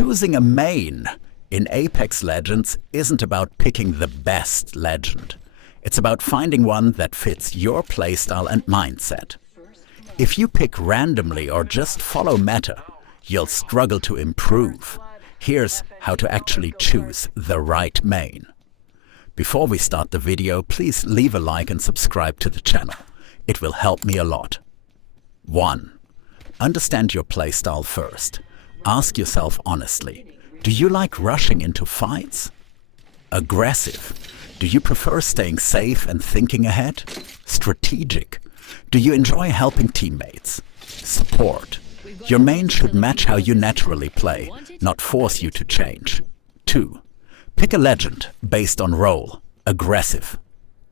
Choosing a main in Apex Legends isn't about picking the best legend. It's about finding one that fits your playstyle and mindset. If you pick randomly or just follow meta, you'll struggle to improve. Here's how to actually choose the right main. Before we start the video, please leave a like and subscribe to the channel. It will help me a lot. 1. Understand your playstyle first. Ask yourself honestly, do you like rushing into fights? Aggressive. Do you prefer staying safe and thinking ahead? Strategic. Do you enjoy helping teammates? Support. Your main should match how you naturally play, not force you to change. 2. Pick a legend based on role. Aggressive.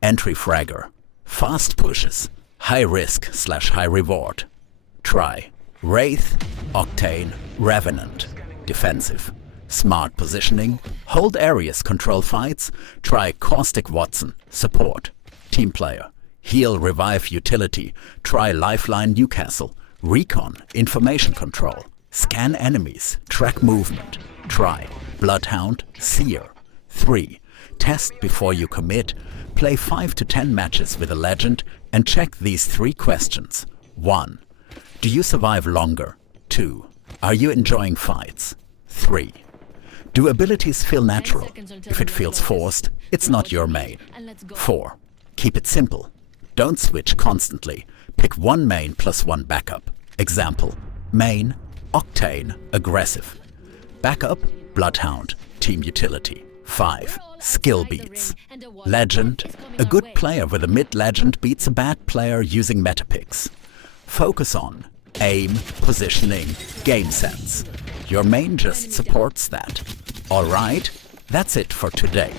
Entry fragger. Fast pushes. High risk/high reward. Try Wraith, Octane, Revenant. Defensive. Smart positioning. Hold areas, control fights. Try Caustic, Wattson. Support. Team player. Heal, revive, utility. Try Lifeline, Newcastle. Recon, information control. Scan enemies. Track movement. Try Bloodhound, Seer. 3. Test before you commit. Play 5 to 10 matches with a legend and check these 3 questions. 1. Do you survive longer? 2. Are you enjoying fights? 3. Do abilities feel natural? If it feels forced, it's not your main. 4. Keep it simple. Don't switch constantly. Pick one main plus one backup. Example, main, Octane, aggressive. Backup, Bloodhound, team utility. 5. Skill beats. Legend, a good player with a mid-legend beats a bad player using meta picks. Focus on aim, positioning, game sense. Your main just supports that. Alright, that's it for today.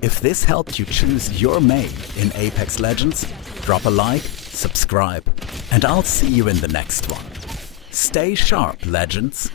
If this helped you choose your main in Apex Legends, drop a like, subscribe, and I'll see you in the next one. Stay sharp, legends!